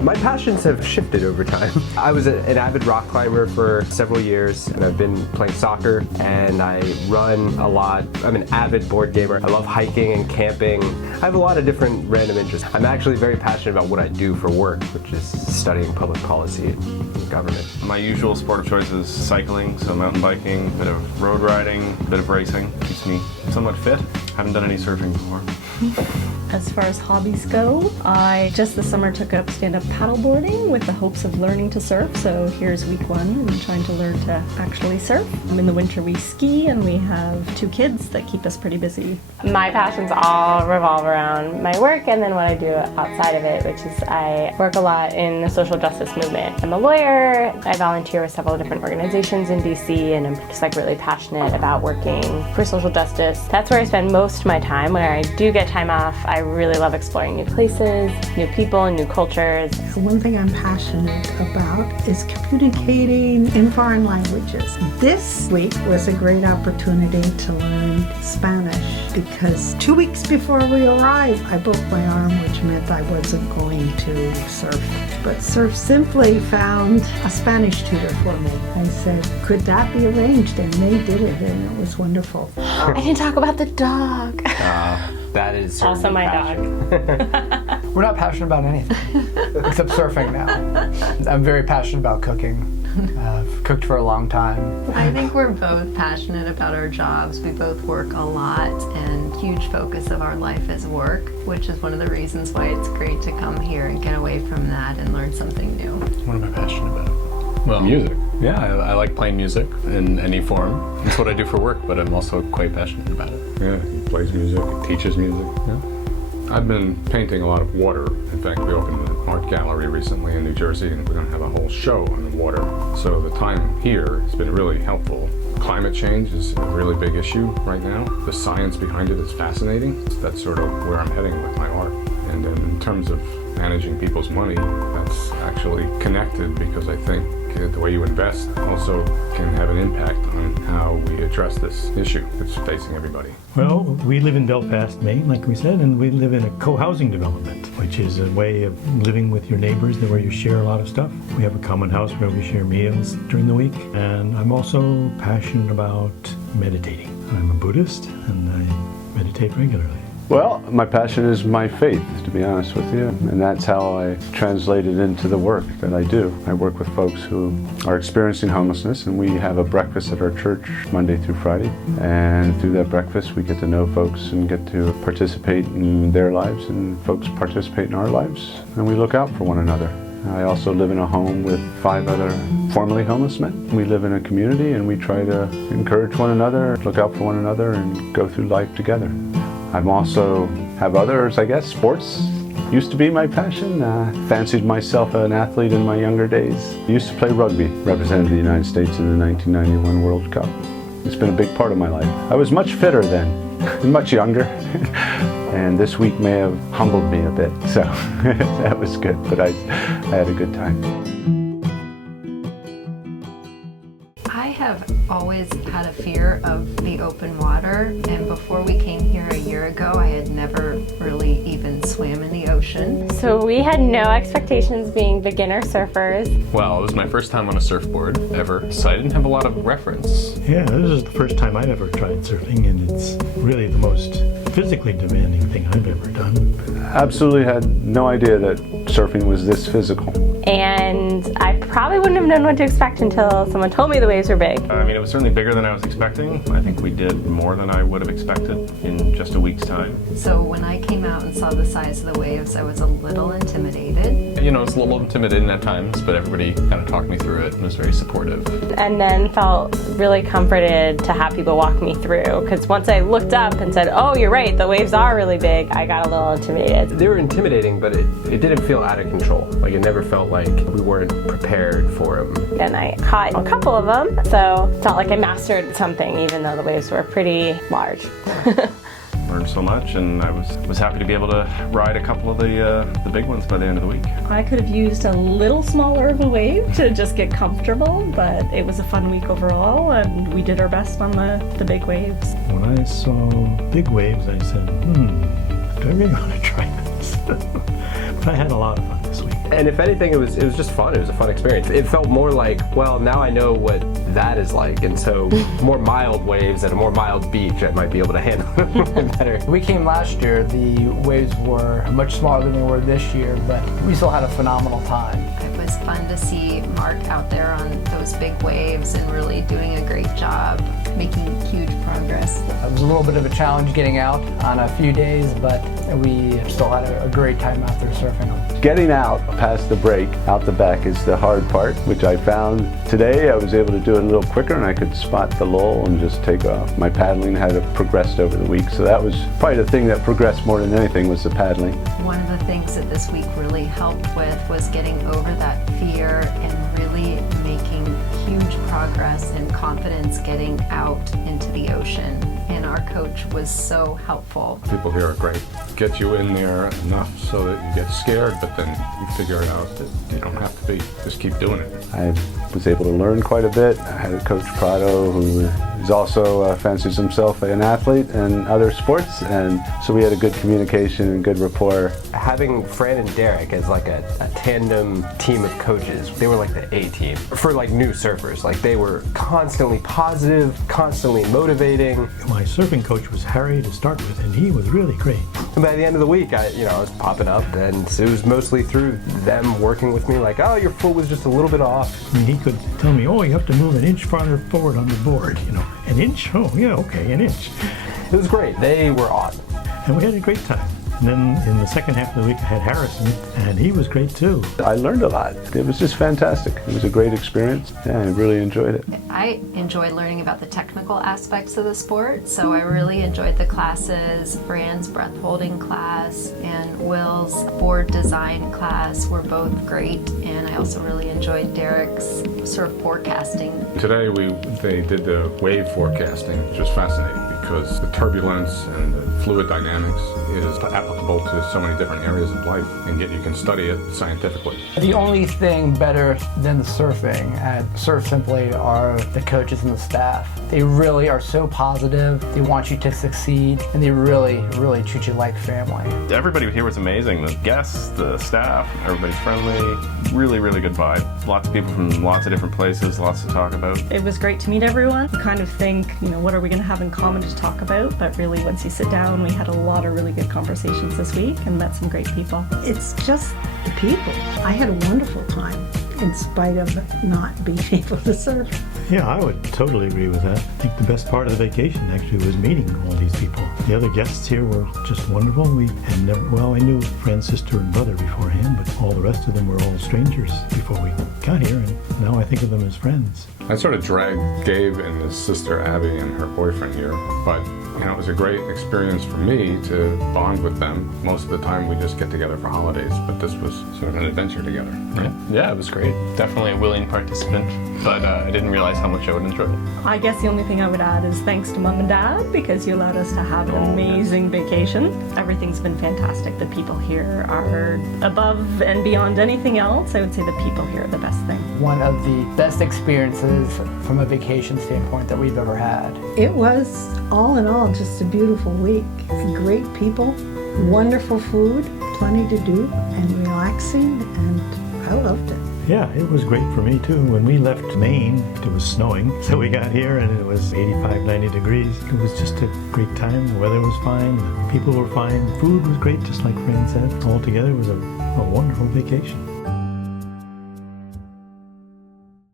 My passions have shifted over time. I was an avid rock climber for several years, and I've been playing soccer, and I run a lot. I'm an avid board gamer. I love hiking and camping. I have a lot of different random interests. I'm actually very passionate about what I do for work, which is studying public policy and government. My usual sport of choice is cycling, so mountain biking, a bit of road riding, a bit of racing. Keeps me somewhat fit. Haven't done any surfing before. As far as hobbies go, I just this summer took up stand-up paddleboarding with the hopes of learning to surf. So here's week one. I'm trying to learn to actually surf. In the winter we ski, and we have 2 kids that keep us pretty busy. My passions all revolve around my work and then what I do outside of it, which is I work a lot in the social justice movement. I'm a lawyer. I volunteer with several different organizations in DC, and I'm just really passionate about working for social justice. That's where I spend most of my time. When I do get time off, I really love exploring new places, new people, and new cultures. One thing I'm passionate about is communicating in foreign languages. This week was a great opportunity to learn Spanish because 2 weeks before we arrived, I broke my arm, which meant I wasn't going to surf. But Surf Simply found a Spanish tutor for me. I said, could that be arranged? And they did it, and it was wonderful. I didn't talk about the dog. That is Also my dog. We're not passionate about anything except surfing now. I'm very passionate about cooking. I've cooked for a long time. I think we're both passionate about our jobs. We both work a lot, and huge focus of our life is work, which is one of the reasons why it's great to come here and get away from that and learn something new. What am I passionate about? Well, music. Yeah, I like playing music in any form. It's what I do for work, but I'm also quite passionate about it. Yeah, he plays music, he teaches music. Yeah. I've been painting a lot of water. In fact, we opened an art gallery recently in New Jersey, and we're going to have a whole show on the water. So the time here has been really helpful. Climate change is a really big issue right now. The science behind it is fascinating. That's sort of where I'm heading with my art. And then in terms of managing people's money, that's actually connected because I think the way you invest also can have an impact on how we address this issue that's facing everybody. Well, we live in Belfast, Maine, like we said, and we live in a co-housing development, which is a way of living with your neighbors where you share a lot of stuff. We have a common house where we share meals during the week, and I'm also passionate about meditating. I'm a Buddhist, and I meditate regularly. Well, my passion is my faith, to be honest with you, and that's how I translate it into the work that I do. I work with folks who are experiencing homelessness, and we have a breakfast at our church Monday through Friday, and through that breakfast we get to know folks and get to participate in their lives, and folks participate in our lives, and we look out for one another. I also live in a home with 5 other formerly homeless men. We live in a community, and we try to encourage one another, look out for one another, and go through life together. I'm also have others, I guess. Sports used to be my passion. Fancied myself an athlete in my younger days. I used to play rugby, represented the United States in the 1991 World Cup. It's been a big part of my life. I was much fitter then, much younger, and this week may have humbled me a bit, so that was good, but I had a good time. I have always had a fear of the open water, and before we came here a year ago, I had never really even swam in the ocean. So we had no expectations being beginner surfers. Well, it was my first time on a surfboard ever, so I didn't have a lot of reference. Yeah, this is the first time I've ever tried surfing, and it's really the most physically demanding thing I've ever done. Absolutely had no idea that surfing was this physical. And I probably wouldn't have known what to expect until someone told me the waves were big. I mean, it was certainly bigger than I was expecting. I think we did more than I would have expected in just a week's time. So when I came out and saw the size of the waves, I was a little intimidated. You know, it's a little intimidating at times, but everybody kind of talked me through it and was very supportive. And then felt really comforted to have people walk me through, because once I looked up and said, oh, you're right, the waves are really big, I got a little intimidated. They were intimidating, but it didn't feel out of control. Like, it never felt like we weren't prepared for them. And I caught a couple of them, so it felt like I mastered something, even though the waves were pretty large. Learned so much, and I was happy to be able to ride a couple of the big ones by the end of the week. I could have used a little smaller of a wave to just get comfortable, but it was a fun week overall, and we did our best on the big waves. When I saw big waves, I said, do I really want to try this? But I had a lot of fun this week. And if anything, it was just fun. It was a fun experience. It felt more like, well, now I know what that is like, and so more mild waves at a more mild beach, I might be able to handle it a little bit better. We came last year, the waves were much smaller than they were this year, but we still had a phenomenal time. It was fun to see Mark out there on those big waves and really doing a great job, making huge progress. It was a little bit of a challenge getting out on a few days, but we still had a great time out there surfing them. Getting out past the break, out the back, is the hard part, which I found today. I was able to do it a little quicker and I could spot the lull and just take off. My paddling had progressed over the week, so that was probably the thing that progressed more than anything was the paddling. One of the things that this week really helped with was getting over that fear and really making huge progress and confidence getting out into the ocean. And our coach was so helpful. People here are great. Get you in there enough so that you get scared, but then you figure it out that you don't have to be. Just keep doing it. I was able to learn quite a bit. I had a coach, Prado, who is also fancies himself an athlete in other sports, and so we had a good communication and good rapport. Having Fran and Derek as like a tandem team of coaches, they were like the A team for like new surfers. Like they were constantly positive, constantly motivating. My surfing coach was Harry to start with, and he was really great. And by the end of the week, I was popping up, and it was mostly through them working with me, like, oh, your foot was just a little bit off. I mean, he could tell me, oh, you have to move an inch farther forward on the board, An inch? Oh, yeah, okay, an inch. It was great. They were on. And we had a great time. And then in the second half of the week, I had Harrison, and he was great too. I learned a lot. It was just fantastic. It was a great experience. Yeah, I really enjoyed it. I enjoyed learning about the technical aspects of the sport, so I really enjoyed the classes. Fran's breath holding class and Will's board design class were both great, and I also really enjoyed Derek's sort of forecasting. Today they did the wave forecasting, which was fascinating because the turbulence and the fluid dynamics is applicable to so many different areas of life, and yet you can study it scientifically. The only thing better than the surfing at Surf Simply are the coaches and the staff. They really are so positive, they want you to succeed, and they really, really treat you like family. Everybody here was amazing. The guests, the staff, everybody's friendly. Really, really good vibe. Lots of people from lots of different places, lots to talk about. It was great to meet everyone. You kind of think, what are we going to have in common to talk about? But really, once you sit down, we had a lot of really good conversations this week and met some great people. It's just the people. I had a wonderful time in spite of not being able to surf. Yeah, I would totally agree with that. I think the best part of the vacation actually was meeting all these people. The other guests here were just wonderful. We had I knew Fran's sister and brother beforehand, but all the rest of them were all strangers before we got here, and now I think of them as friends. I sort of dragged Gabe and his sister Abby and her boyfriend here, but it was a great experience for me to bond with them. Most of the time we just get together for holidays, but this was sort of an adventure together. Right? Yeah, it was great. Definitely a willing participant, but I didn't realize how much I would enjoy it. I guess the only thing I would add is thanks to Mom and Dad, because you allowed us to have an amazing vacation. Everything's been fantastic. The people here are above and beyond anything else. I would say the people here are the best thing. One of the best experiences from a vacation standpoint that we've ever had. It was, all in all, just a beautiful week. Great people, wonderful food, plenty to do, and relaxing, and I loved it. Yeah, it was great for me too. When we left Maine, it was snowing. So we got here and it was 85, 90 degrees. It was just a great time. The weather was fine. The people were fine. The food was great, just like Fran said. Altogether, it was a wonderful vacation.